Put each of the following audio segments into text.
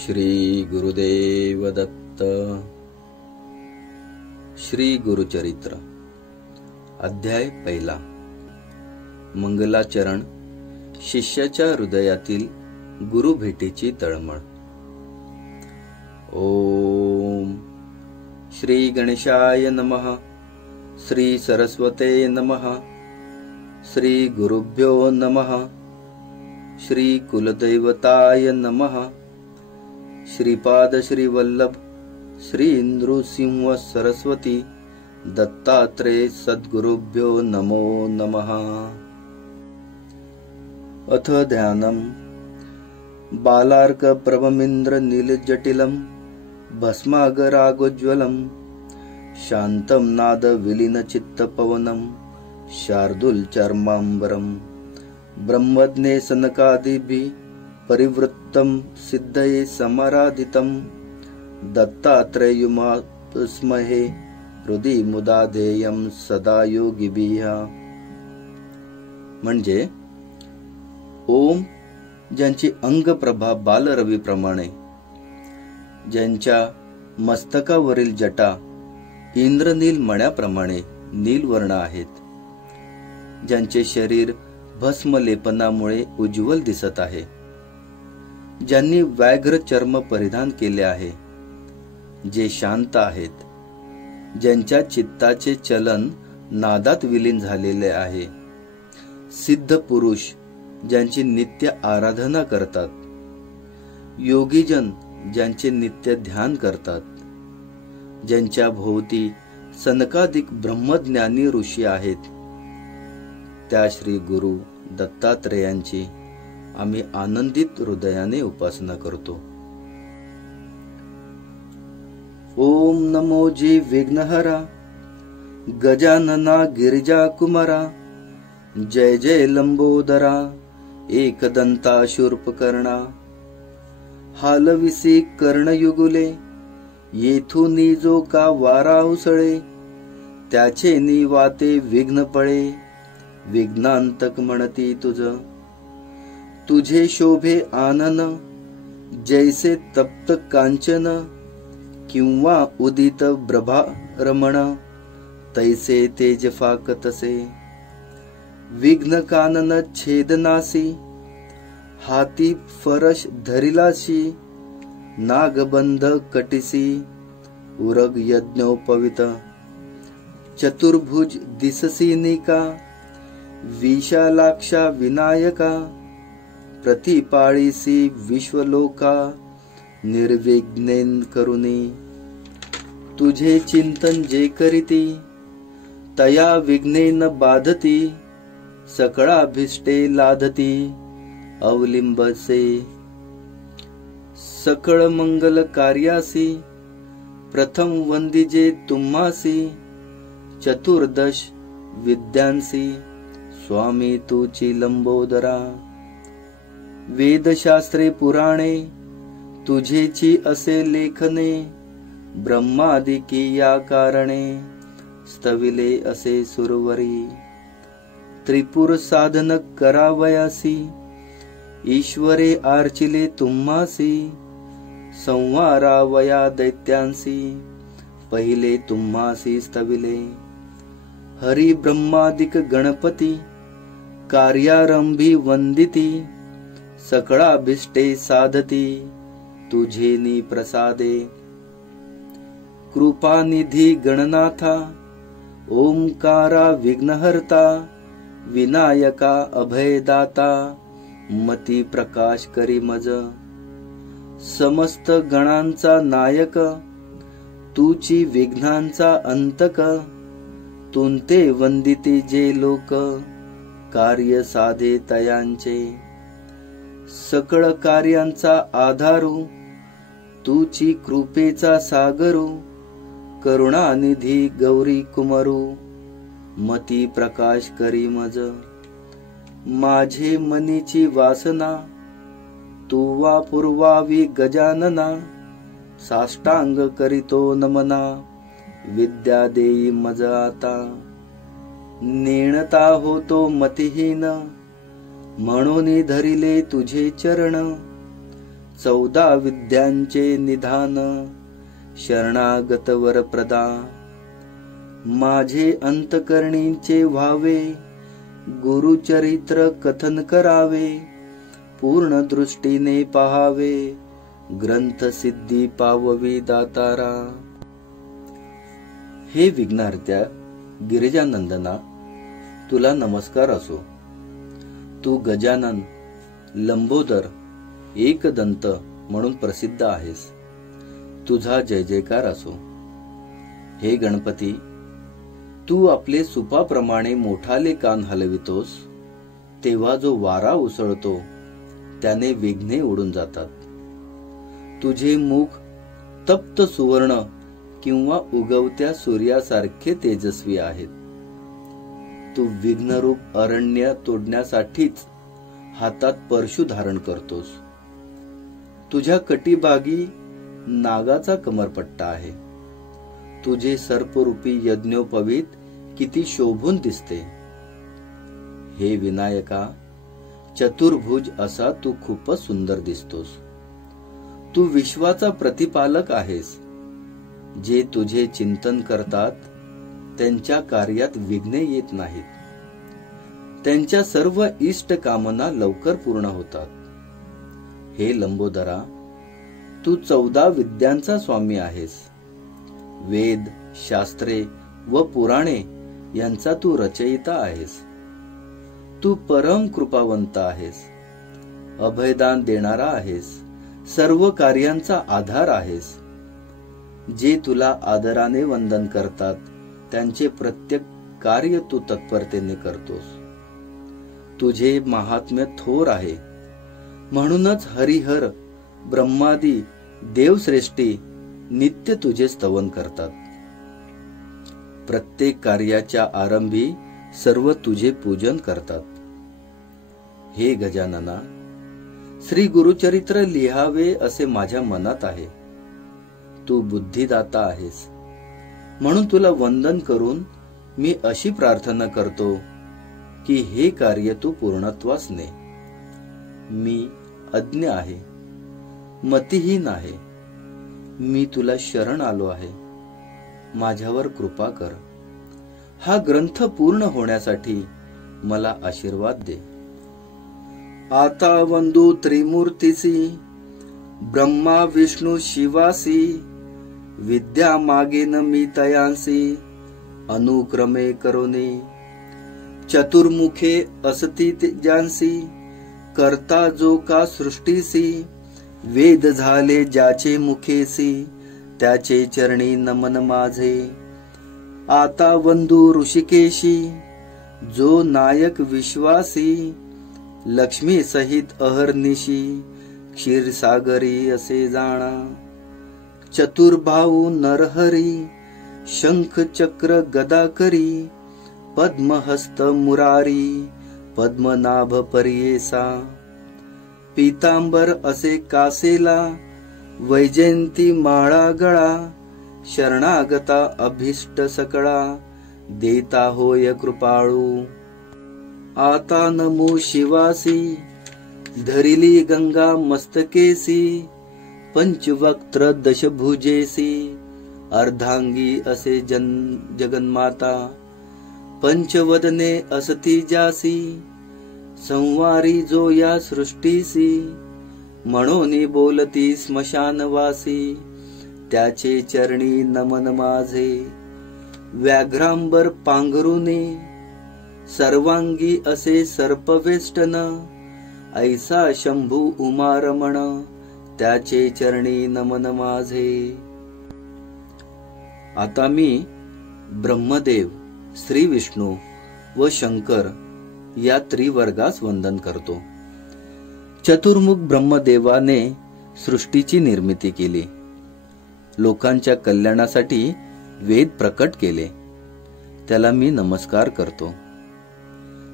श्री गुरुदेव दत्त. श्री गुरुचरित्र अध्याय पहिला. मंगलाचरण. शिष्याच्या हृदयातील गुरु भेटीची तळमळ. ओम श्री गणेशाय नमः. श्री सरस्वते नमः. श्री गुरुभ्यो नमः. श्री कुलदैवताय नमः. श्रीपाद श्री वल्लभ श्री इंद्रुसिंह सरस्वती दत्तात्रेय सद्गुरुभ्यो नमो नमः. अथ ध्यानम्. बालार्क प्रभमिंद्र नीलजटिलम् भस्मागरागोज्ज्वलम् शान्तं नाद विलीन चित्त पवनम् शार्दूल चर्मांबरम् ब्रह्मज्ञे सनकादिभिः परिवृत्तं सिद्धये समाराधितं दत्तात्रेयुमास्महे हृदि मुदा ध्येयं सदा योगिभिः. म्हणजे ओम ज्यांची अंगप्रभा बालरवीप्रमाणे, ज्यांच्या मस्तकावरील जटा इंद्रनील मण्याप्रमाणे नीलवर्ण आहेत, ज्यांचे शरीर भस्मलेपनामुळे उज्ज्वल दिसत आहे, ज्यांनी व्याघ्र चर्म परिधान केले आहे, जे शांत आहेत, ज्यांच्या चित्ताचे चलन नादात विलीन झालेले आहे, सिद्ध पुरुष ज्यांची नित्य आराधना करतात, योगीजन ज्यांचे नित्य ध्यान करतात, ज्यांच्या भोवती सनकादिक ब्रह्मज्ञानी ऋषी आहेत, त्या श्री गुरु दत्तात्रेयांची आम्ही आनंदित हृदयाने उपासना करतो. ओम नमो जी विघ्नहरा गजानना गिरिजा कुमारा जय जय लंबोदरा एकदंता शूर्पकर्णा हालविसी कर्णयुगुले येथून जो का वारा उसळे त्याचे निवाते विघ्न पळे विघ्नांतक म्हणती तुझ तुझे शोभे आनन जैसे तप्त कांचन किंवा उदित प्रभा रमण तैसे तेजफाक तसे विघ्न कानन छेदनासी हाती फरश धरिलाशी नागबंध कटिसी उरग यज्ञोपवित चतुर्भुज दिससी निका विशालाक्षा विनायका प्रतिपाळीसी विश्वलोका निर्विघ्नेन करुणी तुझे चिंतन जे करीती तया विघ्नेन बाधती सकळाभिष्टे लाधती अवलिंबसे सकळ मंगल कार्यासी प्रथम वंदिजे तुम्हासी चतुर्दश विद्यांसी स्वामी तुची लंबोदरा वेदशास्त्रे पुराणे तुझेची असे लेखने ब्रह्मादिकी या कारणे स्तविले असे सुरवरी त्रिपुर साधन करावयासी ईश्वरे आर्चिले तुम्हासी संवारावया दैत्यांसी पहिले तुम्हासी स्तविले हरी ब्रह्मादिक गणपती कार्यारंभी वंदिती सकळाभिष्टे साधती तुझेनी प्रसादे कृपानिधी गणनाथा ओंकारा विघ्नहर्ता विनायका अभयदाता मती प्रकाश करी मज समस्त गणांचा नायक तुची विघ्नांचा अंतक तुंते वंदिते जे लोक कार्य साधे तयांचे सकळ कार्यांचा आधारू तुची कृपेचा सागरू करुणानिधी गौरी कुमरू मती प्रकाश करी मज माझे मनीची वासना तुवा पुरवावी गजानना साष्टांग करीतो नमना विद्या देई मज आता नेणता होतो मतिहीन म्हणून धरिले तुझे चरण 14 विद्यांचे निधान, शरणागत वरप्रदा. माझे अंतकरणीचे व्हावे, गुरुचरित्र कथन करावे. पूर्ण दृष्टीने पहावे, ग्रंथ सिद्धी पाववी दातारा. हे विघ्नहर्त्या गिरिजानंदना, तुला नमस्कार असो. तू गजानन, लंबोदर, एकदंत म्हणून प्रसिद्ध आहेस. तुझा जय जयकार असो. हे गणपती, तू आपले सुपाप्रमाणे मोठाले कान हलवितोस, तेव्हा जो वारा उसळतो त्याने विघ्ने उडून जातात. तुझे मुख तप्त सुवर्ण किंवा उगवत्या सूर्यासारखे तेजस्वी आहेत. तू विघ्नरूप अरण्य तोडण्यासाठीच हातात परशु धारण करतोस. तुझ्या कटिभागी नागाचा कमरपट्टा आहे. तुझे सर्परूपी यज्ञोपवीत किती शोभून दिसते. हे विनायका, चतुर्भुज असा तू खूपच सुंदर दिसतोस. तू विश्वाचा प्रतिपालक आहेस. जे तुझे चिंतन करतात त्यांच्या कार्यात विघ्ने येत नाहीत. त्यांच्या सर्व इष्ट कामना लवकर पूर्ण होतात. हे लंबोदरा, तू 14 विद्यांचा स्वामी आहेस. वेद, शास्त्रे व पुराणे यांचा तू रचयिता आहेस. तू परम कृपावंत आहेस. अभयदान देणारा आहेस. सर्व कार्यांचा आधार आहेस. जे तुला आदराने वंदन करतात त्यांचे प्रत्येक कार्य तू तत्परतेने करतोस. तुझे महात्म्य थोर आहे. म्हणूनच हरिहर, ब्रह्मादी देवश्रेष्ठी नित्य तुझे स्तवन करतात. प्रत्येक कार्याच्या आरंभी सर्व तुझे पूजन करतात. हे गजानना, श्री गुरुचरित्र लिहावे असे माझ्या मनात आहे. तू बुद्धिदाता आहेस. म्हणून तुला वंदन करून मी अशी प्रार्थना करतो की हे कार्य तू पूर्णत्वास ने. मी अज्ञ आहे, मतिहीन आहे. मी तुला शरण आलो आहे. माझ्यावर कृपा कर. हा ग्रंथ पूर्ण होण्यासाठी मला आशीर्वाद दे. आता वंदू त्रिमूर्तीसी, ब्रह्मा विष्णू शिवासी. विद्या मागेन मी तयांसी, अनुक्रमे करोने. चतुर्मुखे असती ज्यांसी, करता जो का सृष्टीसी. वेद झाले ज्याचे मुखेसी, त्याचे चरणी नमन माझे. आता वंदू ऋषिकेशी, जो नायक विश्वासी. लक्ष्मी सहित अहर्निशी, क्षीरसागरी असे जाणा. चतुर्भाऊ नरहरी, शंख चक्र गदा करी. पद्महस्त मुरारी, पद्मनाभ पर्येसा. पीतांबर असे कासेला, वैजयंती माळा गळा. शरणागता अभिष्ट सकळा, देता होय कृपाळू. आता नमो शिवासी, धरिली गंगा मस्तकेसी. पंचवक्त्र दशभुजेसी, अर्धांगी असे जगन्माता. पंचवदने असती जासी, संवारी जो या सृष्टीसी. म्हणून बोलती स्मशानवासी, त्याचे चरणी नमन माझे. व्याघ्रांबर पांघरुने, सर्वांगी असे सर्पवेष्टन. ऐसा शंभू उमारमण, त्याचे चरणी नमन माझे. आता मी ब्रह्मदेव, श्री विष्णू व शंकर या त्रिवर्गास वंदन करतो. चतुर्मुख ब्रह्मदेवाने सृष्टीची निर्मिती केली. लोकांच्या कल्याणासाठी वेद प्रकट केले. त्याला मी नमस्कार करतो.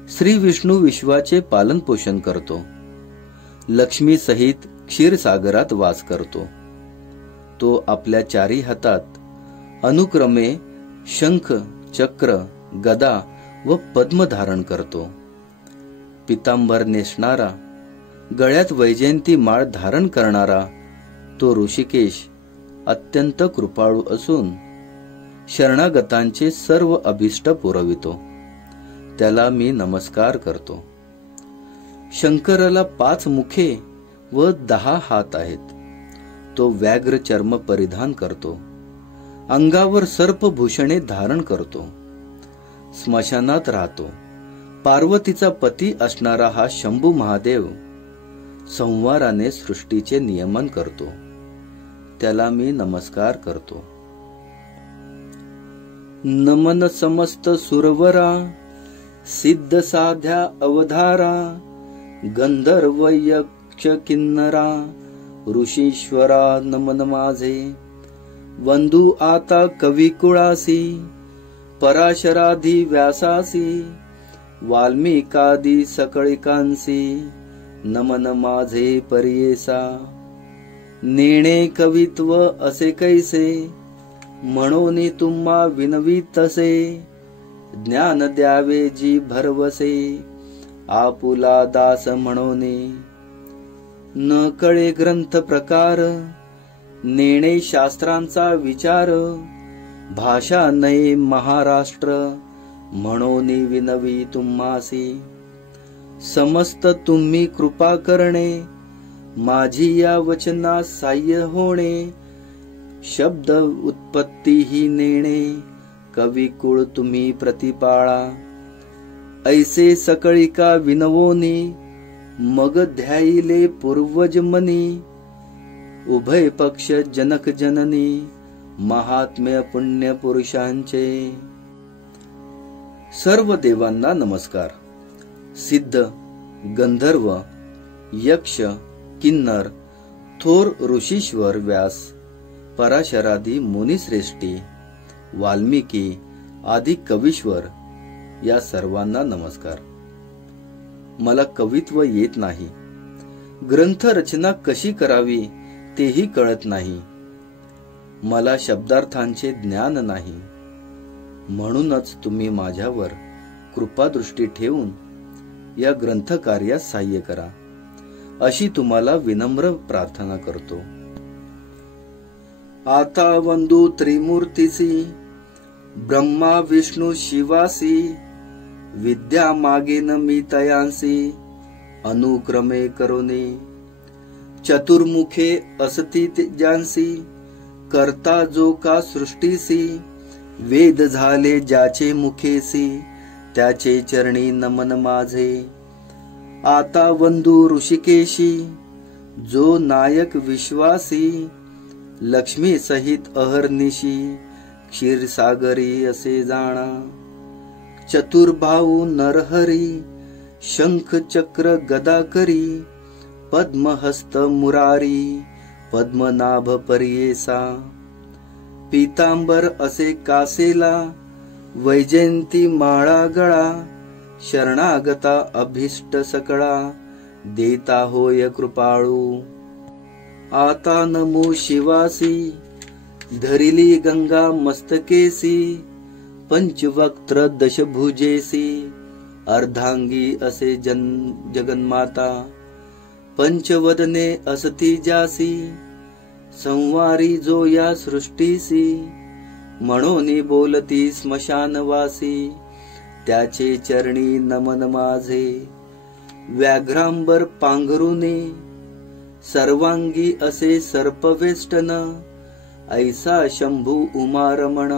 श्री विष्णू विश्वाचे पालन पोषण करतो. लक्ष्मी सहित क्षीरसागरात वास करतो. तो आपल्या चारी हातात अनुक्रमे शंख, चक्र, गदा व पद्म धारण करतो. पितांबर नेसणारा, गळ्यात वैजयंती माळ धारण करणारा तो ऋषिकेश अत्यंत कृपाळू असून शरणागतांचे सर्व अभिष्ट पुरवितो. त्याला मी नमस्कार करतो. शंकराला 5 मुखे व 10 हात आहेत. तो व्याघ्र चर्म परिधान करतो. अंगावर सर्पभूषणे धारण करतो. स्मशानात राहतो. पार्वतीचा पती असणारा हा शंभू महादेव संवाराने सृष्टीचे नियमन करतो. त्याला मी नमस्कार करतो. नमन समस्त सुरवरा, सिद्ध साध्या अवधारा, गंधर्व यक्ष किन्नरा, ऋषीश्वरा नमन माझे. वंदू आता कवी कुळासी, पराशराधी व्यासासी, वाल्मिकादी सकळिकांसी, नमन माझे परियेसा. नेणे कवित्व असे कैसे, म्हणोनी तुम्हा विनवीतसे. ज्ञान द्यावे जी भरवसे, आपुला दास म्हणोने. न कळे ग्रंथ प्रकार, नेणे शास्त्रांचा विचार. भाषा नये महाराष्ट्र, म्हणोनी विनवी तुम्हासी. समस्त तुम्ही कृपा करणे, माझी या वचनास साह्य होणे. शब्द उत्पत्ती ही नेणे, कवी कुळ तुम्ही प्रतिपाळा. ऐसे सकळिका विनवोनी, मग ध्याईले पूर्वज मनी. उभय पक्ष जनक जननी, महात्म्य पुण्य पुरुषांचे. सर्व देवांना नमस्कार. सिद्ध, गंधर्व, यक्ष, किन्नर, थोर ऋषीश्वर व्यास, पराशरादी मुनिश्रेष्ठी, वाल्मिकी आदी कवीश्वर या सर्वांना नमस्कार. मला कवित्व येत नाही. ग्रंथ रचना कशी करावी तेही कळत नाही. मला शब्दार्थांचे ज्ञान नाही. म्हणूनच तुम्ही माझ्यावर कृपादृष्टी ठेवून या ग्रंथकार्यास सहाय्य करा, अशी तुम्हाला विनम्र प्रार्थना करतो. आता वंदू त्रिमूर्तीसी, ब्रह्मा विष्णू शिवासी. विद्या मागेन मी तयांसी, अनुक्रमे करोने. चतुर्मुखे असती ज्यांसी, करता जो का सृष्टीसी. वेद झाले ज्याचे मुखेसी, त्याचे चरणी नमन माझे. आता वंदू ऋषिकेशी, जो नायक विश्वासी. लक्ष्मी सहित अहर्निशी, क्षीरसागरी असे जाणा. चतुर्भाऊ नरहरी, शंख चक्र गदा करी. पद्महस्त मुरारी, पद्मनाभ परियेसा. पीतांबर असे कासेला, वैजयंती माळा गळा. शरणागता अभिष्ट सकळा, देता होय कृपाळू. आता नमो शिवासी, धरिली गंगा मस्तकेसी. पंचवक्त्र दशभुजेसी, अर्धांगी असे जगन्माता. पंचवदने असती जासी, संवारी जो या सृष्टीसी. म्हणून बोलती स्मशानवासी, त्याचे चरणी नमन माझे. व्याघ्रांबर पांघरुने, सर्वांगी असे सर्पवेष्टन. ऐसा शंभू उमारमण,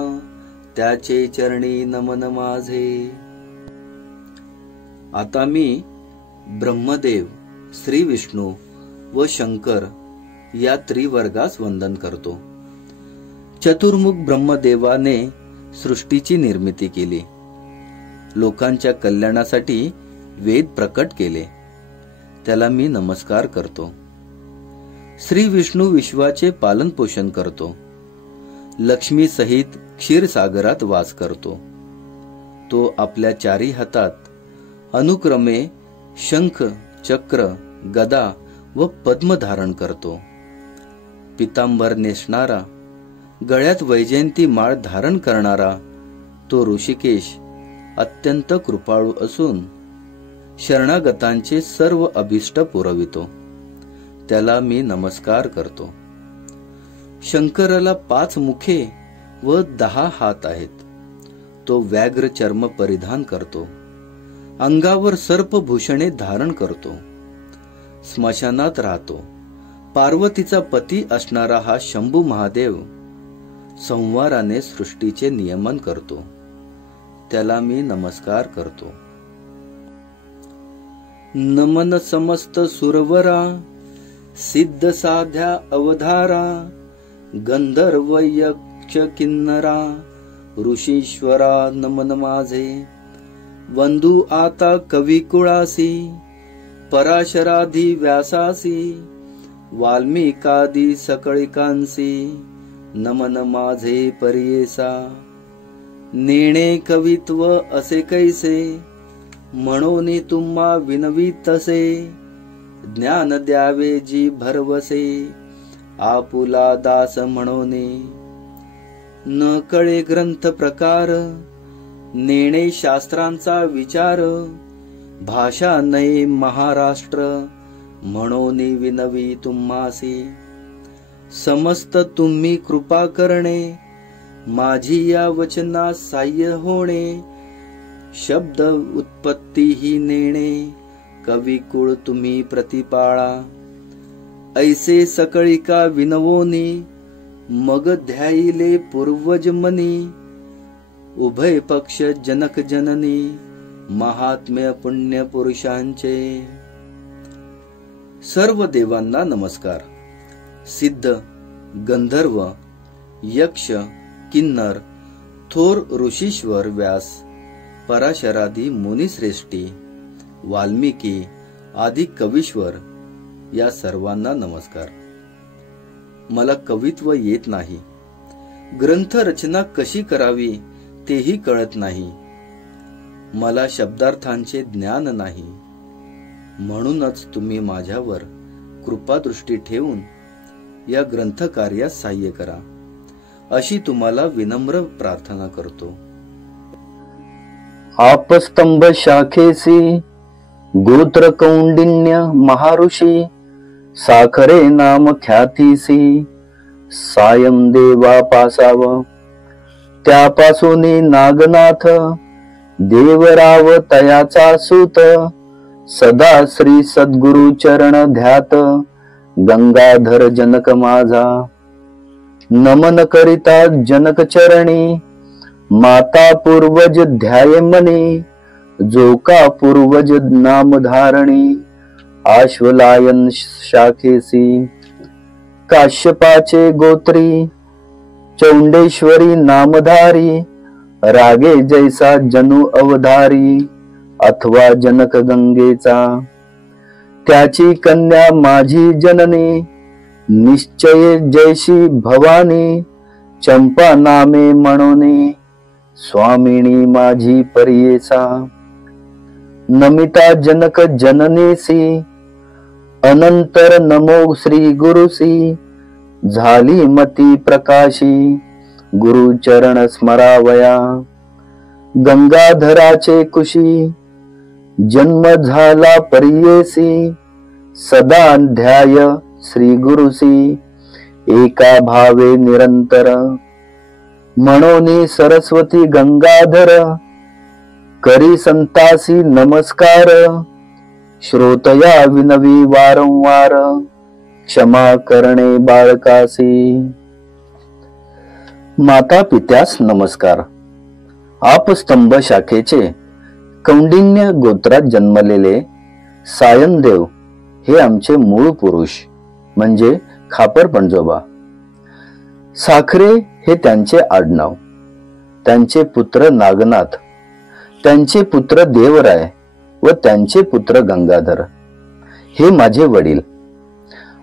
त्याचे चरणी नमन माझे. आता मी ब्रह्मदेव, श्री विष्णू व शंकर या त्रिवर्गास वंदन करतो. चतुर्मुख ब्रह्मदेवाने सृष्टीची निर्मिती केली. लोकांच्या कल्याणासाठी वेद प्रकट केले. त्याला मी नमस्कार करतो. श्री विष्णू विश्वाचे पालन पोषण करतो. लक्ष्मी सहित क्षीरसागरात वास करतो. तो आपल्या चारी हातात अनुक्रमे शंख, चक्र, गदा व पद्म धारण करतो. पितांबर नेसणारा, गळ्यात वैजयंती माळ धारण करणारा तो ऋषिकेश अत्यंत कृपाळू असून शरणागतांचे सर्व अभिष्ट पुरवितो, त्याला मी नमस्कार करतो. शंकराला 5 मुखे व 10 हात आहेत. तो व्याघ्र चर्म परिधान करतो, अंगावर सर्पभूषणे धारण करतो, स्मशानात राहतो. पार्वतीचा पती असणारा हा शंभू महादेव संवाराने सृष्टीचे नियमन करतो, त्याला मी नमस्कार करतो. नमन समस्त सुरवरा, सिद्ध साध्या अवधारा, गंधर्व यक्ष किन्नरा, ऋषीश्वरा नमन माझे. वंदू आता कवी कुळासी, पराशराधी व्यासासी, वाल्मिकादी सकळिकांसी, नमन माझे परियेसा. नेणे कवित्व असे कैसे, म्हणून तुम्हा विनवीतसे. ज्ञान द्यावे जी भरवसे, आपुला दास म्हणून. न कळे ग्रंथ प्रकार, नेणे शास्त्रांचा विचार. भाषा नये महाराष्ट्र, म्हणून विनवी तुम्हासी. समस्त तुम्ही कृपा करणे, माझी या वचनास साह्य होणे. शब्द उत्पत्ती ही नेणे, कवी कुळ तुम्ही प्रतिपाळा. ऐसे सकळिका विनवोनी, मग ध्याईले पूर्वज मनी. उभय पक्ष जनक जननी, महात्म्य पुण्य पुरुषांचे. सर्व देवांना नमस्कार. सिद्ध, गंधर्व, यक्ष, किन्नर, थोर ऋषीश्वर व्यास, पराशरादी मुनिश्रेष्ठी, वाल्मिकी आदी कवीश्वर या सर्वांना नमस्कार. मला कवित्व येत नाही, ग्रंथ रचना कशी करावी तेही कळत नाही. मला शब्दार्थांचे ज्ञान नाही, म्हणूनच तुम्ही माझ्यावर कृपादृष्टी ठेवून या ग्रंथकार्यास सहाय्य करा, अशी तुम्हाला विनम्र प्रार्थना करतो. आपस्तंभ शाखेसी, गोत्र कौंडिन्य महाऋषी. साखरे नाम ख्यातीसी, सायं देवा पासाव. त्यापासून नागनाथ, देवराव तयाचा सूत. सदा श्री सद्गुरु चरण ध्यात, गंगाधर जनक माझा. नमन करिता जनक चरणी, माता पूर्वज ध्याये मनी. जो का पूर्वज नाम धारणी, आश्वलायन शाखेसी. काश्यपाचे गोत्री, चौंडेश्वरी नामधारी. रागे जैसा जनु अवधारी, अथवा जनक गंगेचा. त्याची कन्या माझी जननी, निश्चय जैशी भवानी. चंपा नामे म्हणून, स्वामिनी माझी परियेसा. नमिता जनक जननीसी, अनंतर नमो श्री गुरुसी. झाली मती प्रकाशी, गुरु चरण स्मरावया. गंगाधराचे कुशी, जन्म झाला परियेसी. सदा ध्याय श्री गुरुसी, एका भावे निरंतर. म्हणून सरस्वती गंगाधर, करी संतासी नमस्कार. श्रोतया विनवी वारंवार, क्षमा करणे बाळकासी. माता पित्यास नमस्कार. आपस्तंभ शाखेचे कौंडिन्य गोत्रात जन्मलेले सायनदेव हे आमचे मूळ पुरुष म्हणजे खापर पणजोबा. साखरे हे त्यांचे आडनाव. त्यांचे पुत्र नागनाथ, त्यांचे पुत्र देवराय व त्यांचे पुत्र गंगाधर हे माझे वडील.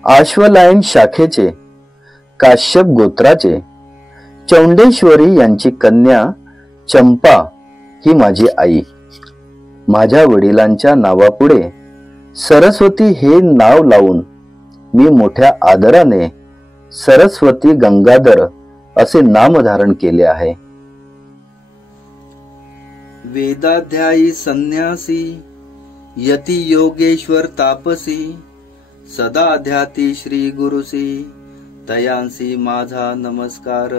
आश्वलायन शाखेचे काश्यप गोत्राचे चौंडेश्वरी यांची कन्या चंपा ही माझी आई. माझ्या वडिलांच्या नावापुढे सरस्वती हे नाव लावून मी मोठ्या आदराने सरस्वती गंगाधर असे नाम धारण केले आहे. वेदाध्यायी संन्यासी, यती योगेश्वर तापसी सदा ध्याती श्री गुरुसी तयांसी माझा नमस्कार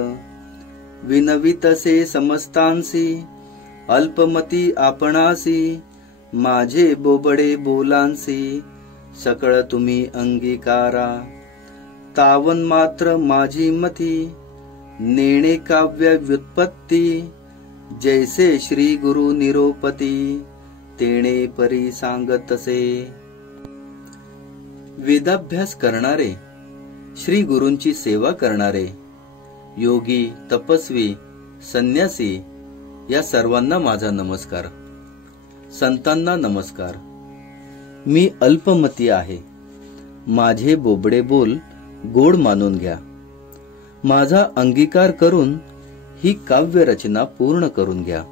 विनवितसे समस्तांसी अल्पमती आपणासी माझे बोबडे बोलांसी सकळ तुम्ही अंगीकारा तावन मात्र माझी मती नेणे काव्य व्युत्पत्ती जैसे श्री गुरु निरोपती तेणे परी सांगतसे। वेदाभ्यास करणारे, श्री गुरूंची सेवा करणारे, योगी, तपस्वी, संन्यासी या सर्वांना माझा नमस्कार। संतांना नमस्कार। मी अल्पमती आहे, माझे बोबडे बोल गोड मानून घ्या। माझा अंगीकार करून ही काव्य रचना पूर्ण करून घ्या।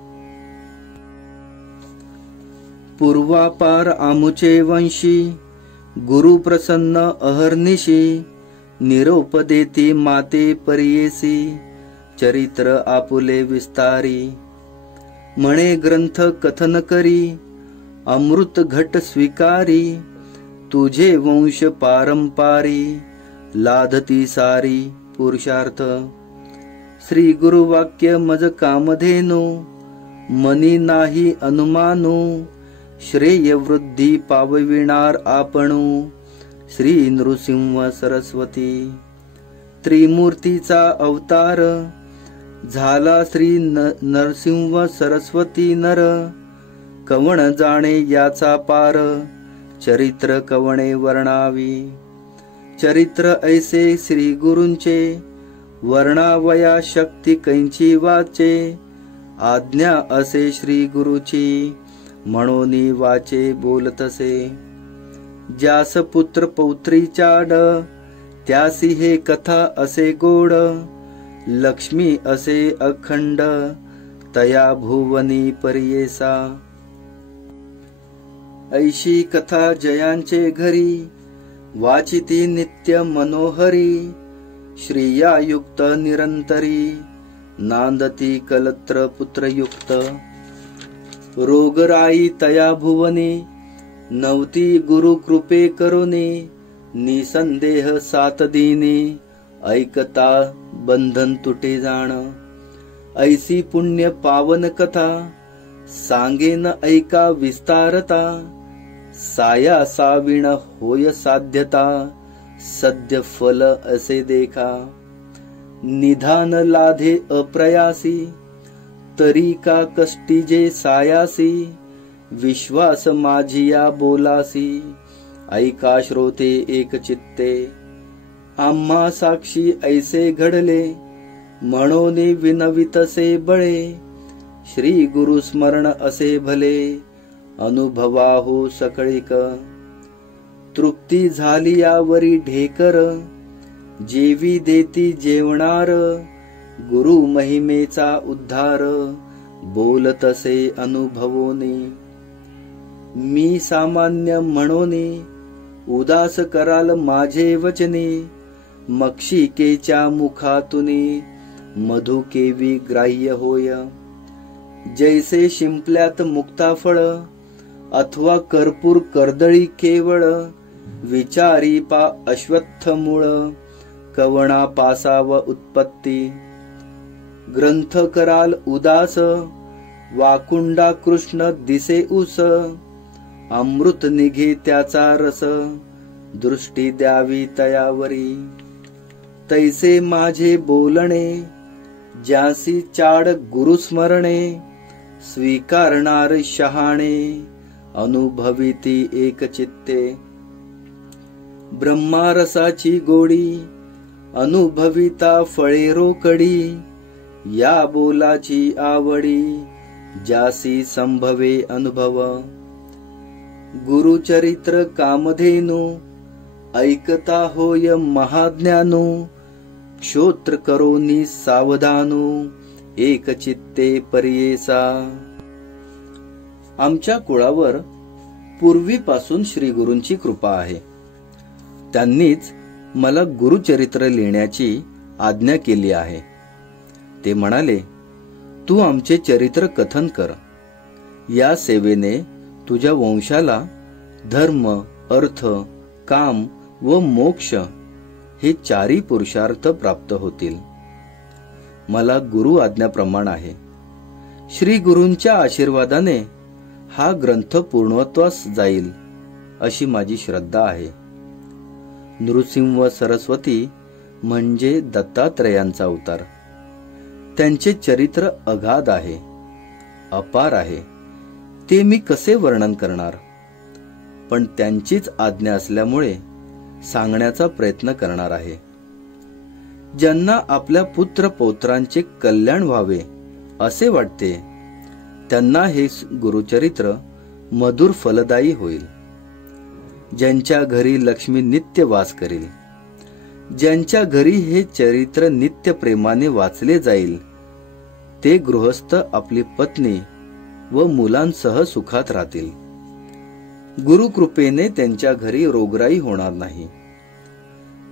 पूर्वापार आमुचे वंशी गुरु प्रसन्न अहर्निशी निरोप देती माते परियेसी चरित्र आपुले विस्तारी म्हणे ग्रंथ कथन करी अमृत घट स्वीकारी तुझे वंश पारंपारी लाधती सारी पुरुषार्थ श्री गुरु वाक्य मज कामधेनु मनी नाही अनुमानु श्रेय वृद्धी पावविणार आपणू श्री नृसिंह सरस्वती त्रिमूर्तीचा अवतार झाला श्री नरसिंह सरस्वती नर कवण जाणे याचा पार चरित्र कवणे वर्णावी चरित्र ऐसे श्री गुरूंचे वर्णावया शक्ती कैंची वाचे आज्ञा असे श्री गुरुची म्हणोनी वाचे बोलतसे ज्यास पुत्र पौत्री चाड त्यासी हे कथा असे गोड लक्ष्मी असे अखंड तया भुवनी परियेसा ऐशी कथा जयांचे घरी वाचिती नित्य मनोहरी श्रिया युक्त निरंतरी नांदती कलत्र पुत्रयुक्त रोगराई तया भुवनी नवती गुरु कृपे करुनी निसंदेह सात दिनी ऐकता बंधन तुटे जाण ऐसी पुण्य पावन कथा सांगेन ऐका विस्तारता साया साविण होय साध्यता सद्य फल असे देखा निधान लाधे अप्रयासी तरी का कष्टी जे सायासी विश्वास माझिया बोलासी ऐका श्रोते एक चित्ते आम्हा साक्षी ऐसे घडले म्हणोनी विनवितसे बळे श्री गुरु स्मरण असे भले अनुभवा हो सकळिक तृप्ती झाली यावरी ढेकर जेवी देती जेवणार गुरु महिमेचा उद्धार बोलतसे अनुभवोनी मी सामान्य म्हणोनी उदास कराल माझे वचने मक्षिकेच्या मुखातुनी मधुकेवी ग्राह्य होय जैसे शिंपल्यात मुक्ताफळ अथवा कर्पूर कर्दळी केवळ विचारी पा अश्वत्थ मूळ कवणा पासाव उत्पत्ती ग्रंथ कराल उदास वाकुंडा कृष्ण दिसे उस अमृत निघे त्याचा रस दृष्टी द्यावी तयावरी तैसे माझे बोलणे ज्यासी चाड गुरुस्मरणे स्वीकारणार शहाणे अनुभविती एक चित्ते ब्रह्मारसाची गोडी अनुभविता फळे रोकडी या बोलाची आवडी ज्यासी संभवे अनुभव गुरुचरित्र कामधेनु ऐकता होय महाज्ञानु क्षोत्र करोनी सावधानु एक चित्ते परियेसा। आमच्या कुळावर पूर्वीपासून श्री गुरूंची कृपा आहे। त्यांनीच मला गुरुचरित्र लिहिण्याची आज्ञा केली आहे। ते म्हणाले, तू आमचे चरित्र कथन कर, या सेवेने तुझ्या वंशाला धर्म, अर्थ, काम व मोक्ष हे चारी पुरुषार्थ प्राप्त होतील. मला गुरु आज्ञाप्रमाण आहे. श्री गुरूंच्या आशीर्वादाने हा ग्रंथ पूर्णत्वास जाईल अशी माझी श्रद्धा आहे. नृसिंह सरस्वती म्हणजे दत्तात्रयांचा अवतार. त्यांचे चरित्र अगाध आहे, अपार आहे. ते मी कसे वर्णन करणार? पण त्यांचीच आज्ञा असल्यामुळे सांगण्याचा प्रयत्न करणार आहे. ज्यांना आपल्या पुत्र पौत्रांचे कल्याण व्हावे असे वाटते त्यांना हे गुरुचरित्र मधुर फलदायी होईल. ज्यांच्या घरी लक्ष्मी नित्य वास करील, ज्यांच्या घरी हे चरित्र नित्य प्रेमाने वाचले जाईल, ते गृहस्थ आपली पत्नी व मुलांसह सुखात राहतील. गुरुकृपेने त्यांच्या घरी रोगराई होणार नाही.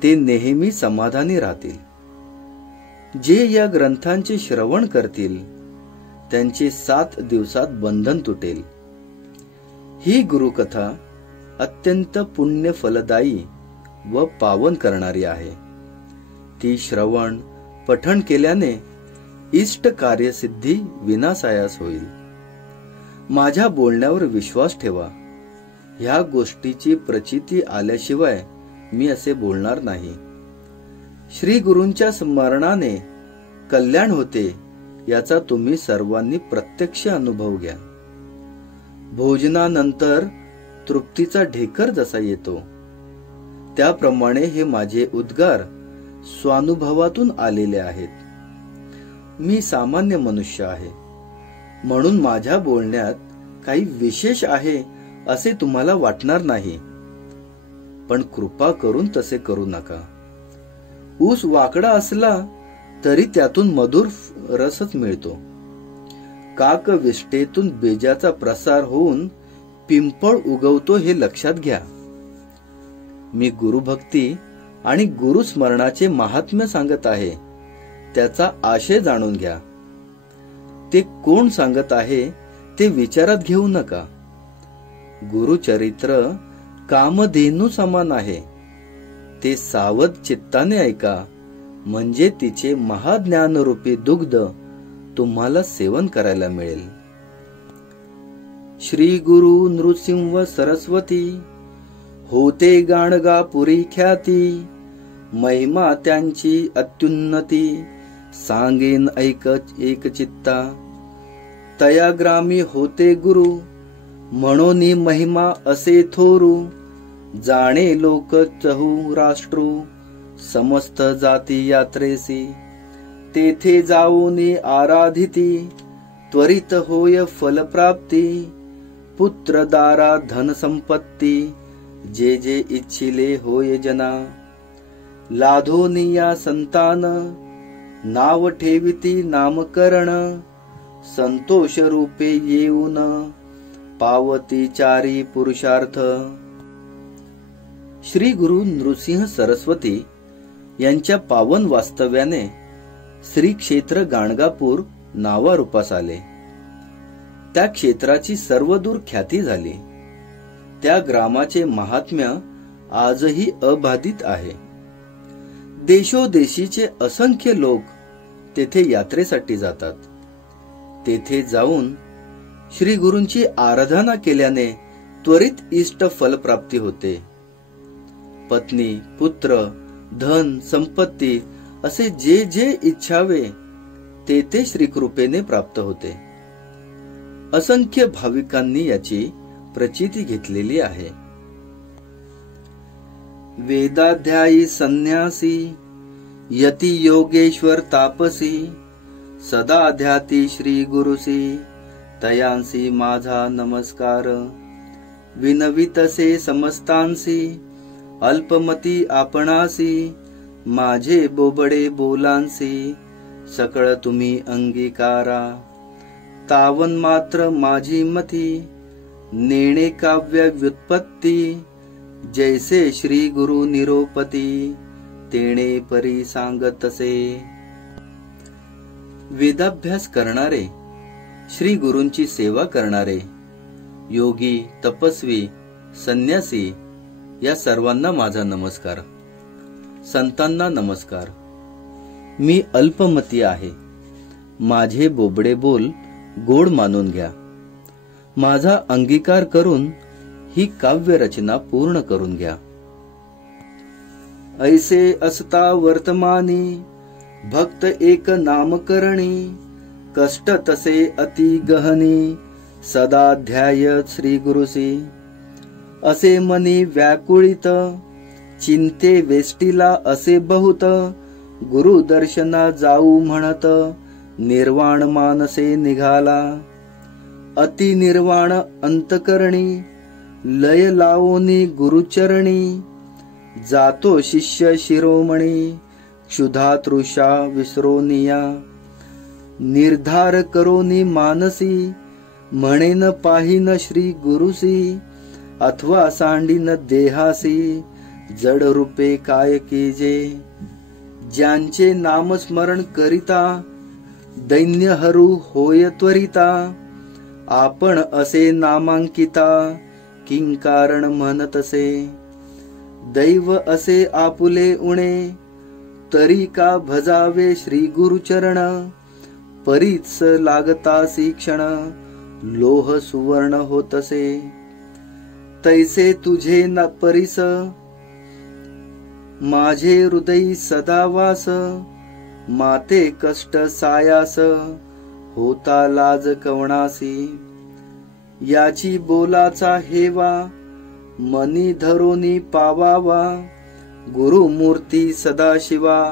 ते नेहमी समाधानी राहतील. जे या ग्रंथांचे श्रवण करतील त्यांचे 7 दिवसात बंधन तुटेल. ही गुरुकथा अत्यंत पुण्य फलदायी व पावन करणारी आहे. ती श्रवण पठण केल्याने इष्ट कार्यसिद्धी विनासायास होईल. माझ्या बोलण्यावर विश्वास ठेवा. ह्या गोष्टीची प्रचिती आल्याशिवाय मी असे बोलणार नाही. श्री गुरूंच्या स्मरणाने कल्याण होते याचा तुम्ही सर्वांनी प्रत्यक्ष अनुभव घ्या. भोजनानंतर तृप्तीचा ढेकर जसा येतो त्याप्रमाणे हे माझे उद्गार स्वानुभवातून आलेले आहेत. मी सामान्य मनुष्य आहे म्हणून माझ्या बोलण्यात काही विशेष आहे असे तुम्हाला वाटणार नाही. पण कृपा करून तसे करू नका. ऊस वाकडा असला तरी त्यातून मधुर रसच मिळतो. काक विष्ठेतून बीजाचा प्रसार होऊन पिंपळ उगवतो हे लक्षात घ्या. मी गुरुभक्ती आणि गुरुस्मरणाचे महात्म्य सांगत आहे, त्याचा आशय जाणून घ्या. ते कोण सांगत आहे ते विचारात घेऊ नका. गुरुचरित्र कामधेनू समान आहे. ते सावध चित्ताने ऐका, म्हणजे तिचे महाज्ञानरूपी दुग्ध तुम्हाला सेवन करायला मिळेल. श्री गुरु नृसिंह सरस्वती होते गाणगा पुरी ख्याती. महिमा त्यांची अत्युन्नती सांगेन ऐक एक चित्ता. तया ग्रामी होते गुरु म्हणून महिमा असे थोरू. जाणे लोक चहू राष्ट्रू समस्त जाती यात्रेसी. तेथे जाऊन आराधिती त्वरित होय फलप्राप्ती. पुत्र दारा धन संपत्ती जे जे इच्छिले होय जना. लाधोनिया संतान नाव ठेविती नामकरण. संतोष रूपे येऊन पावती चारी पुरुषार्थ. श्री गुरु नृसिंह सरस्वती यांच्या पावन वास्तव्याने श्री क्षेत्र गाणगापूर नावारूपास आले. त्या क्षेत्राची सर्वदूर ख्याती झाली. त्या ग्रामाचे महात्म्य आजही अबाधित आहे. देशोदेशीचे असंख्य लोक तेथे यात्रेसाठी जातात. तेथे जाऊन श्री गुरूंची आराधना केल्याने त्वरित इष्ट फलप्राप्ती होते. पत्नी, पुत्र, धन, संपत्ती असे जे जे इच्छावे ते ते श्रीकृपेने प्राप्त होते. असंख्य भाविकांनी याची प्रचिती घेतलेली आहे. वेदाध्यायी संन्यासी यती योगेश्वर तापसी. सदा ध्याती श्री गुरुसी तयांसी माझा नमस्कार. विनवितसे समस्तांसी अल्पमती आपणासी. माझे बोबडे बोलांसी सकळ तुम्ही अंगीकारा. तावन मात्र माझी मती नेणे काव्य व्युत्पत्ती. जैसे श्री गुरु निरोपती तेणे परी सांगतसे. वेदाभ्यास करणारे, श्री गुरूंची सेवा करणारे, योगी, तपस्वी संन्यासी या सर्वांना माझा नमस्कार. संतांना नमस्कार. मी अल्पमती आहे. माझे बोबडे बोल गोड मानून घ्या. माझा अंगीकार करून ही काव्य रचना पूर्ण करून घ्या. ऐसे असता वर्तमानी भक्त एक नामकरणी, कष्ट तसे अति गहनी सदा ध्याय श्री गुरुसी. असे मनी व्याकुळित चिंते वेष्टीला असे बहुत, गुरु दर्शना जाऊ म्हणत निर्वाण मानसे निघाला. अति निर्वाण अंतकरणी लय लावोनी गुरुचरणी, जातो शिष्य शिरोमणी क्षुधा तृषा विसरोनिया. निर्धार करोनी मानसी म्हणेन पाहिन श्री गुरुसी, अथवा सांडीन देहासी जड रूपे काय कीजे. ज्यांचे नामस्मरण करिता दैन्य हरू होय त्वरिता, आपण असे नामांकिता किंकारण म्हणतसे. दैव असे आपुले उणे तरी का भजावे श्री गुरुचरण, परीच लागतासी क्षण लोह सुवर्ण होतसे. तैसे तुझे न परिस माझे हृदय सदा वास, माते कष्ट सायास होता लाज कवणासी. याची बोलाचा हेवा मनी धरोनी पावावा, गुरुमूर्ती सदाशिवा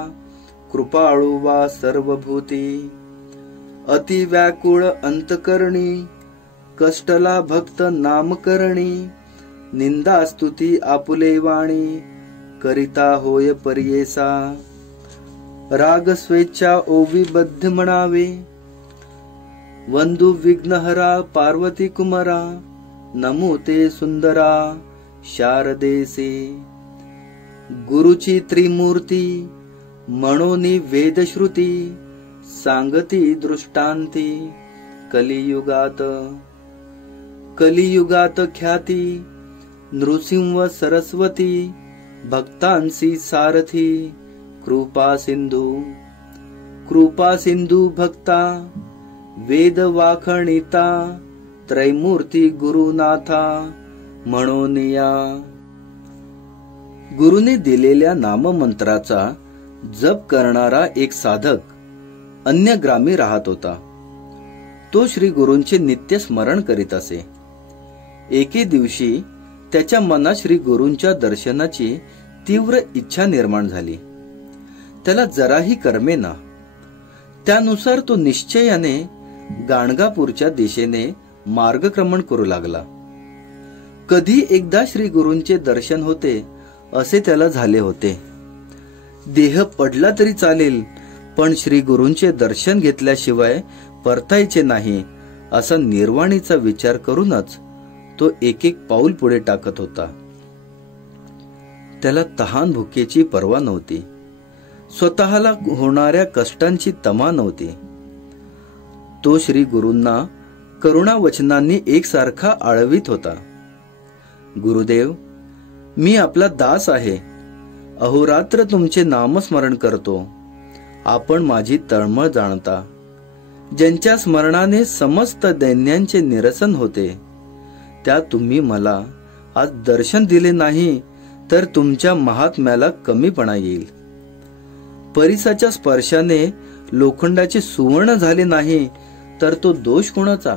कृपाळू वा सर्वभूती. अति व्याकुळ अंतकरणी कष्टला भक्त नामकरणी, निंदा स्तुती आपुले वाणी करिता होय परियेसा. राग स्वेच्छा ओवी बद्ध म्हणावे, वंदु विघ्नहरा पार्वती कुमारा. नमो ते सुंदरा शारदेसे. गुरुची त्रिमूर्ती म्हणोनी वेदश्रुती, सांगती दृष्टांती कलियुगात. कलियुगात ख्याती नृसिंह सरस्वती, भक्तांसी सारथी कृपा सिंधू. कृपा सिंधू भक्ता वेद वाखणिता, त्रैमूर्ती गुरुनाथा म्हणोनिया. गुरुने दिलेल्या नाममंत्राचा जप करणारा एक साधक अन्य ग्रामी राहत होता. तो श्री गुरूंचे नित्य स्मरण करीत असे. एके दिवशी त्याच्या मनात श्री गुरूंच्या दर्शनाची तीव्र इच्छा निर्माण झाली. त्याला जराही करमेना. त्यानुसार तो निश्चयाने गाणगापूरच्या दिशेने मार्गक्रमण करू लागला. कधी एकदा श्री गुरूंचे दर्शन होते असे त्याला झाले होते. देह पडला तरी चालेल, पण श्री गुरूंचे दर्शन घेतल्याशिवाय परतायचे नाही असा निर्वाणीचा विचार करूनच तो एक एक पाऊल पुढे टाकत होता. त्याला तहान भुकेची पर्वा नव्हती. स्वतःला होणाऱ्या कष्टांची तमा नव्हती. तो श्री गुरूंना करुणा वचनांनी एकसारखा आळवीत होता. गुरुदेव, मी आपला दास आहे. अहोरात्र तुमचे नामस्मरण करतो. आपण माझी तळमळ जाणता. ज्यांच्या स्मरणाने समस्त दैन्यांचे निरसन होते, त्या तुम्ही मला आज दर्शन दिले नाही तर तुमच्या महात्म्याला कमीपणा येईल. परिसाच्या स्पर्शाने लोखंडाचे सुवर्ण झाले नाही तर तो दोष कोणाचा?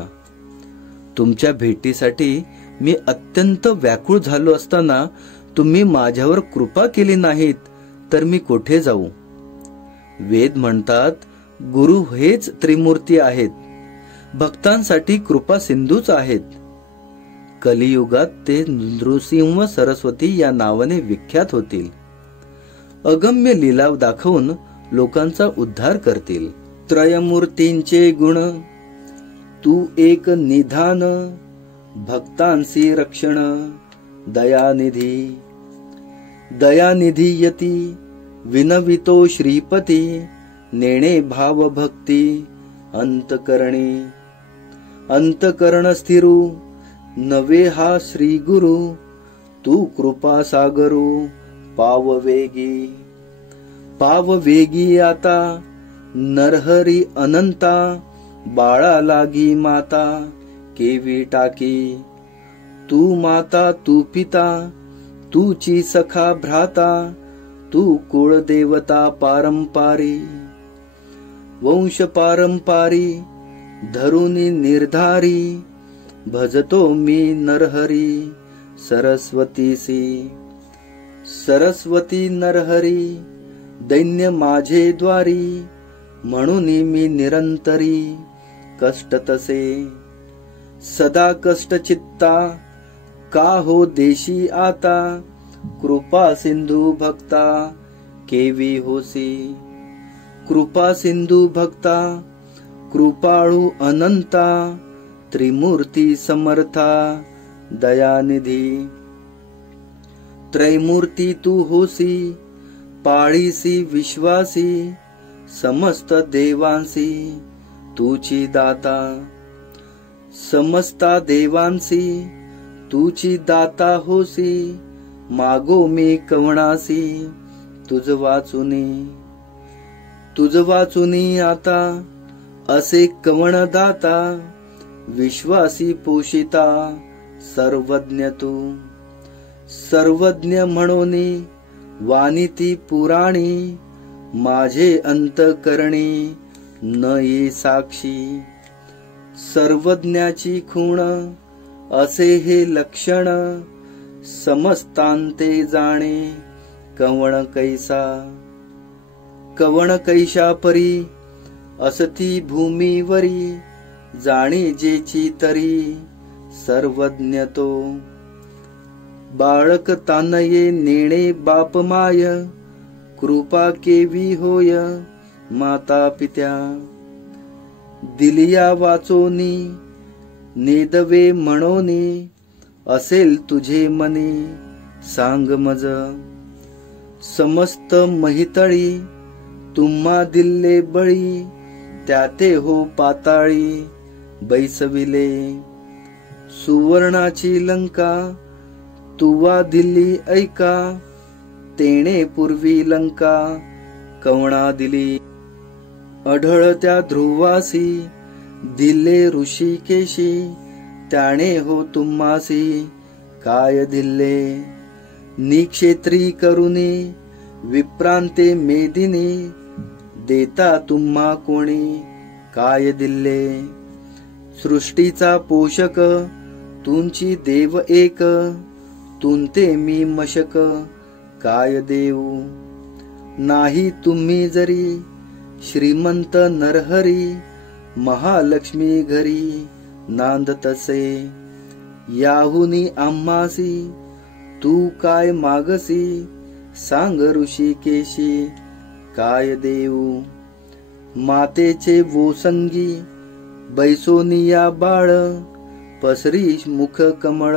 तुमच्या भेटीसाठी मी अत्यंत व्याकुळ झालो असताना तुम्ही माझ्यावर कृपा केली नाहीत तर मी कुठे जाऊ? वेद म्हणतात गुरु हेच त्रिमूर्ती आहेत, भक्तांसाठी कृपा सिंधूच आहेत. कलियुगात ते नृसिंह सरस्वती या नावाने विख्यात होतील. अगम्य लीलाव दाखवून लोकांचा उद्धार करतील. त्रयमूर्तींचे गुण तू एक निधान, भक्तांसी रक्षण दयानिधी. दयानिधी यती विनवितो श्रीपती, नेणे भाव भक्ती अंतकरणी. अंतकरण स्थिरू नवे हा श्री गुरु, तू कृपा सागरू पाववेगी आता नरहरी अनंता बाळा लागी माता केवी टाकी तू माता तू पिता तूची सखा भ्राता तू कुळदेवता पारंपारी वंश पारंपारी धरुनी निर्धारी भजतो मी नरहरी सरस्वती नरहरी दैन्य माझे द्वारी म्हणून मी निरंतरी कष्ट तसे सदा कष्ट चित्ता का हो देशी आता कृपा सिंधू भक्ता केवी होसी कृपा सिंधू भक्ता कृपाळू अनंता त्रिमूर्ती समर्था दयानिधी त्रैमूर्ती तू होसी पाळीसी विश्वासी समस्त देवांसी तुची दाता समस्ता देवांसी तुची दाता होसी मागो मी कवणासी तुझ वाचुनी आता असे कवण दाता विश्वासी पोषिता सर्वज्ञ तू सर्वज्ञ म्हणोनी वानिती पुराणी माझे अंतकरणी न ये साक्षी सर्वज्ञाची खूण असे हे लक्षण समस्तांते जाणे कवण कैशा परी असती भूमीवरी जाणी जेची तरी सर्वज्ञ तो बाळक तानये नेणे बाप माय कृपा केवी होय माता पित्या दिलिया वाचोनी नेदवे म्हणोनी असेल तुझे मनी सांग मज समस्त महितळी तुम्हा दिल्ले बळी त्याते हो पाताळी बैसविले सुवर्णाची लंका तुवा दिल्ली ऐका तेणे पूर्वी लंका कवणा दिली अढळ त्या ध्रुवासी दिले ऋषिकेशी त्याने हो तुम्हासी काय दिले निक्षेत्री करुणी विप्रांते मेदिनी देता तुम्हा कोणी काय दिले सृष्टीचा पोषक तुमची देव एक तुंते मी मशक काय देऊ नाही तुम्ही जरी श्रीमंत नरहरी महालक्ष्मी घरी नांद तसे याहुनी आम्हासी तू काय मागसी सांग ऋषिकेशी काय देऊ मातेचे वोसंगी बैसोनिया बाळ पसरी मुख कमळ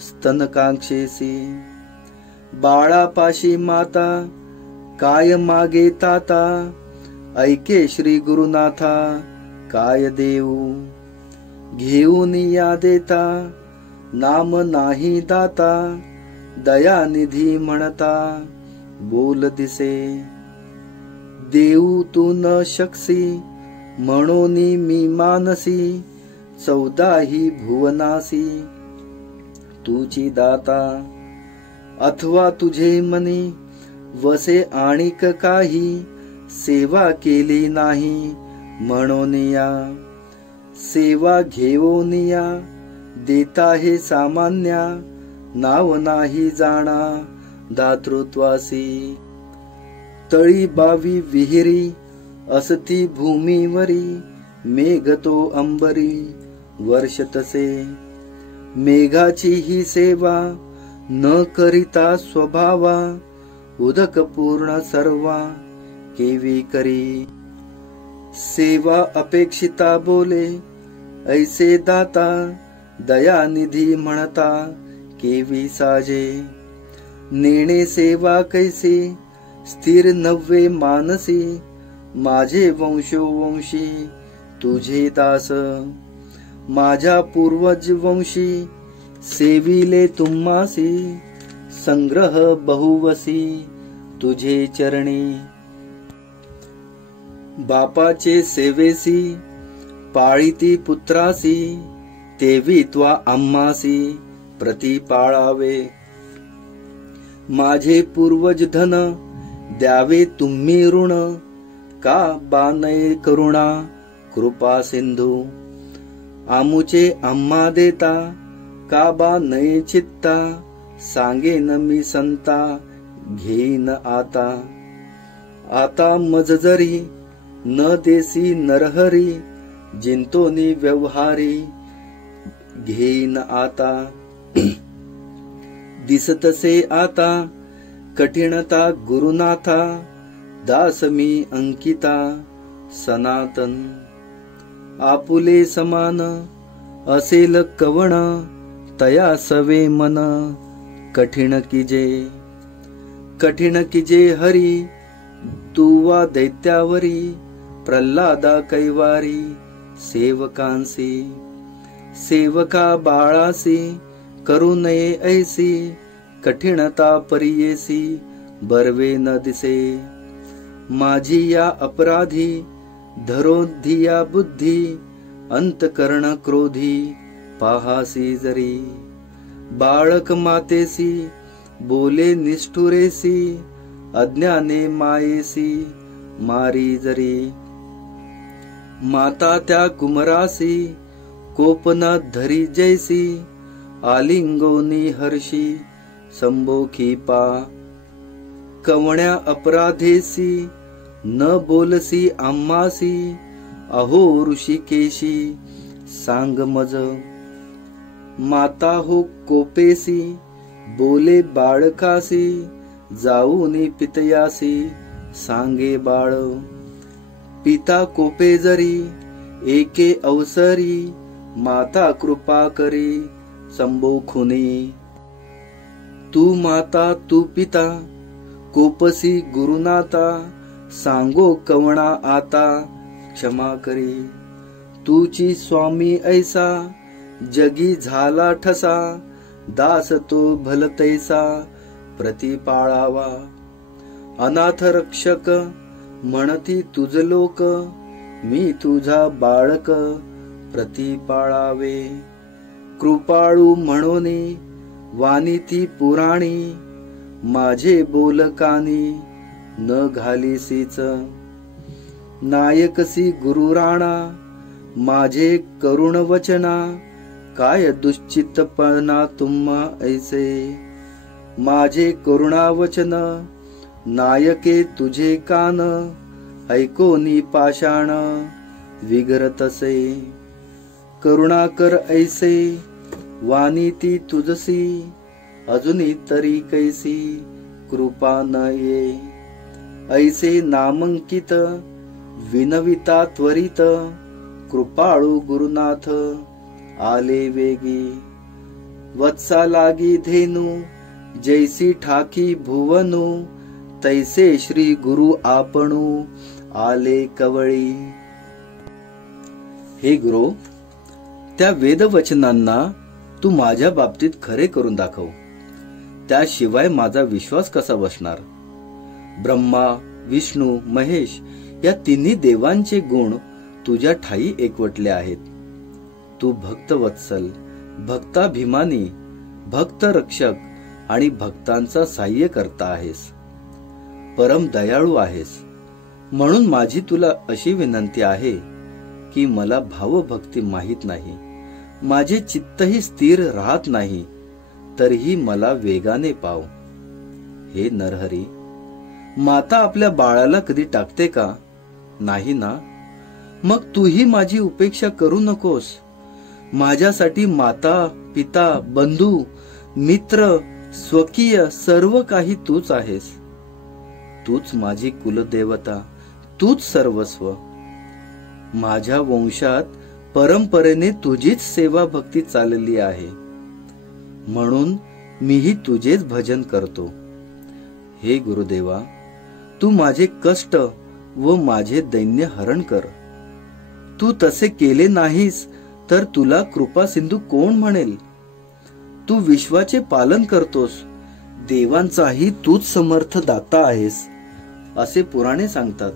स्तनकांक्षेसी बाळापाशी माता काय मागे ताता ऐके श्री गुरुनाथा काय देऊ घेऊन या देता नाम नाही दाता दयानिधी म्हणता बोल दिसे देऊ तू न शकसी म्हणोनी मी मानसी 14 भुवनासी तुची दाता अथवा तुझे मनी वसे आणिक काही सेवा केली नाही म्हणोनिया सेवा घेवोनिया देता हे सामान्या नाव नाही जाणा दातृत्वासी तळी बावी विहिरी असती भूमीवरी मेघ तो अंबरी वर्ष तसे मेघाची ही सेवा न करिता स्वभावा उदक पूर्ण सर्वा केवी करी सेवा अपेक्षिता बोले ऐसे दाता दयानिधी म्हणता केवी साजे नेणे सेवा कैसी स्थिर नव्हे मानसी माझे वंशोवंशी तुझे दास माझ्या पूर्वज वंशी सेविले तुम्हासी संग्रह बहुवसी तुझे चरणी। बापाचे सेवेसी पाळीती पुत्रासी, तेवी त्वा आम्हासी प्रतिपाळावे। माझे पूर्वज धन द्यावे तुम्ही ऋण, का बानये करुणा कृपा सिंधू। आमुचे आम्हा देता, का बा नये चित्ता, सांगेन मी संता घेईन आता। आता मज जरी न देसी नरहरी, जिंतोनी व्यवहारी घेईन आता। दिसतसे आता कठीणता गुरुनाथा, दास मी अंकिता सनातन। आपुले समान असेल कवण, तया सवे मन कठीण कीजे। कठीण कीजे हरी तुवा दैत्यावरी, प्रल्हादा कैवारी सेवकांसी। सेवका बाळासी करू नये ऐसी, कठीणता परियेसी बरवे न दिसे। माझी या अपराधी धरो धिया बुद्धी, अंतकरण क्रोधी पाहासी जरी। बाळक मातेसी बोले निष्ठुरेसी, अज्ञाने मायेसी मारी जरी। माता त्या कुमरासी कोपना धरी जैसी, आलिंगोनी हर्षी संभोखी पा। कवण्या अपराधेसी न बोलसी आम्हासी, अहो ऋषिकेशी सांग मज। माता हो कोपेसी बोले बाळकासी, जाऊनी पितयासी सांगे बाळ। पिता कोपे जरी एके अवसरी, माता कृपा करी संभोखुनी। तू माता तू पिता कोपसी गुरुनाता, सांगो कवणा आता क्षमा करी। तूची स्वामी ऐसा जगी झाला ठसा, दास तो भलतैसा प्रतिपाळावा। अनाथ रक्षक म्हणती तुझ लोक, मी तुझा बाळक प्रतिपाळावे। कृपाळू म्हणोनी वानिती पुराणी, माझे बोलकानी न घालीसीच। नायकसी गुरुराणा माझे करुण वचना, काय दुश्चितपणा तुम्हा ऐसे। माझे करुणा वचन नायके तुझे कान, ऐकोनी पाषाण विगरतसे। करुणा कर ऐसे वानिती तुझसी, अजुनी तरी कैसी कृपा न ये। ऐसे नामांकित विनविता त्वरित, कृपाळू गुरुनाथ आले वेगी। वत्सा लागी धेनू जैसी ठाकी भुवनु, तैसे श्री गुरु आपणू आले कवळी। हे गुरु, त्या वेदवचनांना तू माझ्या बाबतीत खरे करून दाखव, त्याशिवाय माझा विश्वास कसा बसणार। ब्रह्मा विष्णू महेश या तिन्ही देवांचे गुण तुझ्या ठाई एकवटले आहेत। तू भक्तवत्सल, भक्ताभिमानी, भक्त रक्षक आणि भक्तांचा सहाय्य करता आहेस। परम दयाळू आहेस। म्हणून माझी तुला अशी विनंती आहे की मला भावभक्ती माहित नाही, माझे चित्तही स्थिर राहत नाही, तरीही मला वेगाने पाव। हे नरहरी, माता आपल्या बाळाला कधी टाकते का? नाही ना? मग तूही माझी उपेक्षा करू नकोस। माझ्यासाठी माता, पिता, बंधू, मित्र, स्वकीय सर्व काही तूच आहेस। तूच माझी कुलदेवता, तूच सर्वस्व। माझ्या वंशात परंपरेने तुझीच सेवा भक्ती चालली आहे, म्हणून मीही तुझेच भजन करतो। हे गुरुदेवा, तू माझे कष्ट व माझे दैन्य हरण कर। तू तसे केले नाहीस तर तुला कृपा सिंधू कोण म्हणेल? तू विश्वाचे पालन करतोस, देवांचाही तूच समर्थ दाता आहेस असे पुराणे सांगतात.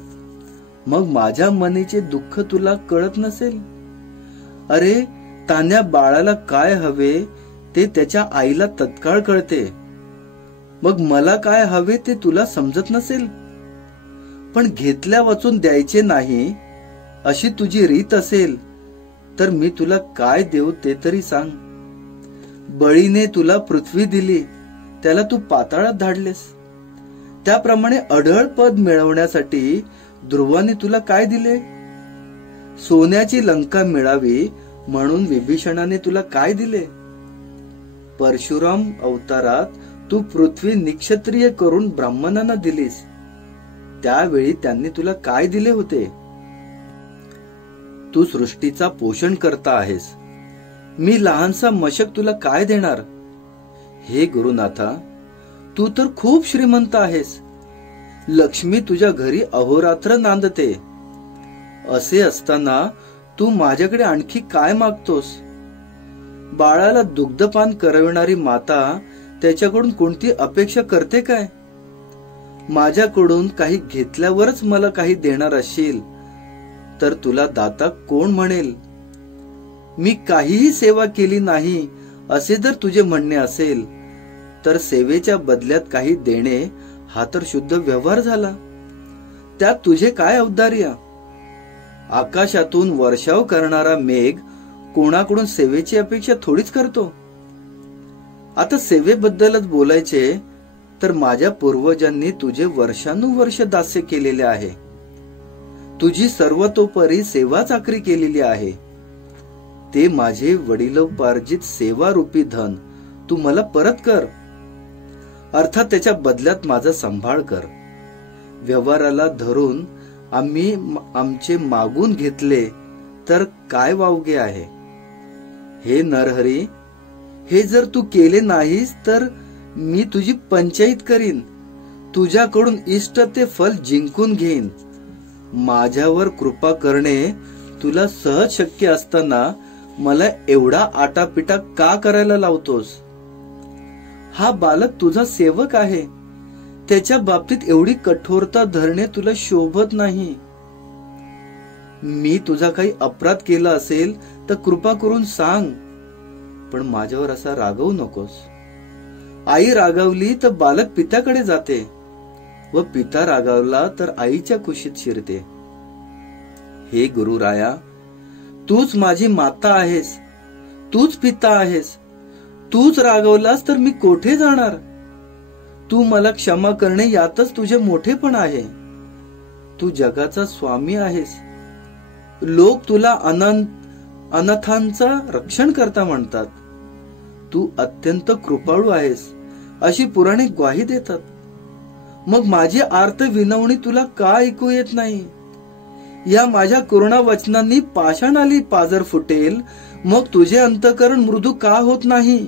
मग माझ्या मनीचे दुःख तुला कळत नसेल? अरे, तान्या बाळाला काय हवे ते त्याच्या आईला तत्काळ कळते. मग मला काय हवे ते तुला समजत नसेल? पण घेतल्या वाचून द्यायचे नाही अशी तुझी रीत असेल तर मी तुला काय देऊ ते तरी सांग. बळीने तुला पृथ्वी दिली, त्याला तू पाताळात धाडलेस. त्याप्रमाणे अढळ पद मिळवण्यासाठी ध्रुवाने तुला काय दिले? सोन्याची लंका मिळावी म्हणून विभीषणाने तुला काय दिले? परशुराम अवतारात तू पृथ्वी निक्षत्रिय करून ब्राह्मणांना दिलीस, त्यावेळी त्यांनी तुला काय दिले होते? तू सृष्टीचा पोषण करता आहेस, मी लहानसा मशक तुला काय देणार? हे गुरुनाथा, तू तर खूप श्रीमंत आहेस, लक्ष्मी तुझ्या घरी अहोरात्र नांदते. असे असताना तू माझ्याकडे आणखी काय मागतोस? बाळाला दुग्धपान करविणारी माता त्याच्याकडून कोणती अपेक्षा करते काय? माझ्याकडून काही घेतल्यावरच मला काही देणार असशील तर तुला दाता कोण म्हणेल? मी काहीही सेवा केली नाही असे जर तुझे म्हणणे असेल तर सेवेच्या बदल्यात काही देणे हा तर शुद्ध व्यवहार झाला. त्यात तुझे काय औदार्य? आकाशातून वर्षाव करणारा मेघ कोणाकडून सेवेची अपेक्षा थोडीच करतो. आता सेवेबद्दलच बोलायचे तर माझ्या पूर्वजांनी तुझे वर्षानुवर्ष दास्य केलेले आहे. तुझी सर्वतोपरी सेवा चाकरी केलेली आहे. ते माझे वडिलोपार्जित सेवारूपी धन तू मला परत कर, अर्थात त्याच्या बदल्यात माझा सांभाळ कर. व्यवहाराला धरून आम्ही आमचे मागून घेतले तर काय वावगे आहे? हे नरहरी, हे जर तू केले नाहीस तर मी तुझी पंचायत करीन, तुझ्याकडून इष्ट ते फल जिंकून घेईन. माझ्यावर कृपा करणे तुला सहज शक्य असताना मला एवढा आटापिटा का करायला लावतोस? हा बालक तुझा सेवक आहे, त्याच्या बाबतीत एवढी कठोरता धरणे तुला शोभत नाही. मी तुझा काही अपराध केला असेल तर कृपा करून सांग, पण माझ्यावर असा रागवू नकोस. आई रागावली तर बालक पित्याकडे जाते व पिता रागावला तर आईच्या कुशीत शिरते. हे गुरुराया, तूच माझी माता आहेस, तूच पिता आहेस. तूच रागवलास तर मी कोठे जाणार? तू मला क्षमा करणे यातच तुझे मोठेपण आहे. तू जगाचा स्वामी आहेस. लोक तुला अनाथांचा रक्षण करता म्हणतात. तू अत्यंत कृपाळू आहेस अशी पुराणे ग्वाही देतात. मग माझी आर्त विनवणी तुला का ऐकू येत नाही? या माझ्या करुणा वचनांनी पाषाणाली पाजर फुटेल, मग तुझे अंतःकरण मृदू का होत नाही?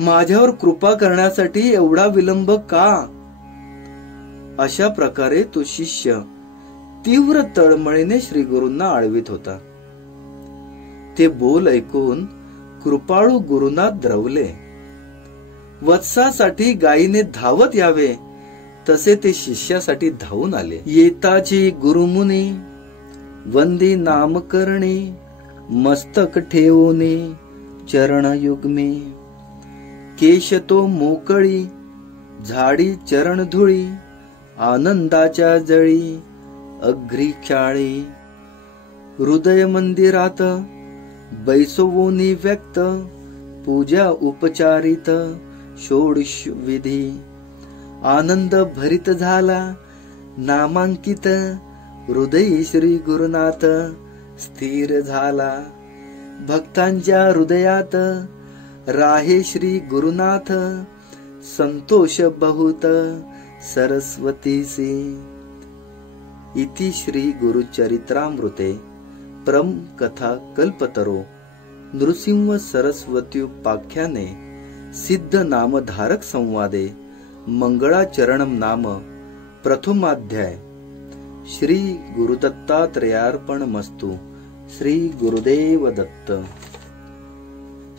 माझ्यावर कृपा करण्यासाठी एवढा विलंब का? अशा प्रकारे तो शिष्य तीव्र तळमळीने श्री गुरूंना आळवीत होता. ते बोल ऐकून कृपाळू गुरुनाथ द्रवले. वत्सासाठी गायीने धावत यावे तसे ते शिष्यासाठी धावून आले. येताची गुरुमुनी वंदी नामकरणी, मस्तक ठेवूनी चरण युग्मी. केशतो मोकळी झाडी चरण धुळी, आनंदाच्या जळी अघ्री क्षाळी. हृदय मंदिरात बैसवोनी व्यक्त, पूजा उपचारित षोडश विधी. आनंद भरित झाला नामांकित, हृदय श्री गुरुनाथ स्थिर झाला. भक्तांच्या हृदयात राहे श्री गुरुनाथ, संतोष बहुत सरस्वतीसी. इति श्री गुरुचरित्रामृते परम कथा कल्पतरो नृसिंह सरस्वत्युपाख्याने सिद्ध नामधारक संवादे मंगळाचरणम नाम प्रथमाध्याय. श्री गुरुदत्तात्रयार्पणमस्तु. श्री गुरुदेव दत्त.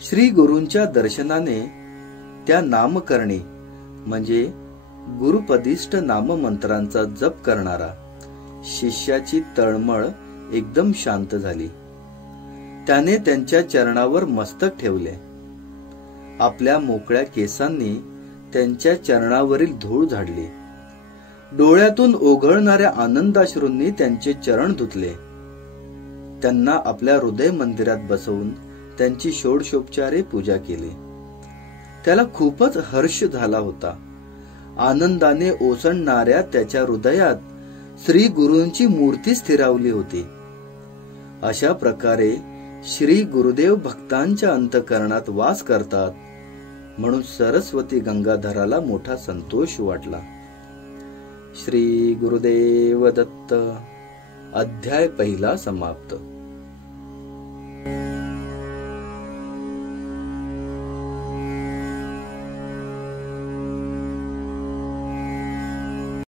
श्री गुरूंच्या दर्शनाने त्या नामकरणी म्हणजे गुरुपदिष्ट नाममंत्रांचा जप करणारा शिष्याची तळमळ एकदम शांत झाली. त्याने त्यांच्या चरणावर मस्तक ठेवले. आपल्या मोकळ्या केसांनी त्यांच्या चरणावरील धूळ झाडली. डोळ्यातून ओघळणाऱ्या आनंदाश्रूंनी त्यांचे चरण धुतले. त्यांना आपल्या हृदय मंदिरात बसवून त्यांची षोडशोपचारे पूजा केली. त्याला खूपच हर्ष झाला होता. आनंदाने ओसंडणाऱ्या त्याच्या हृदयात श्री गुरूंची मूर्ती स्थिरावली होती. अशा प्रकारे श्री गुरुदेव भक्तांच्या अंतःकरणात वास करतात म्हणून सरस्वती गंगाधराला मोठा संतोष वाटला. श्री गुरुदेव दत्त. अध्याय 1 समाप्त.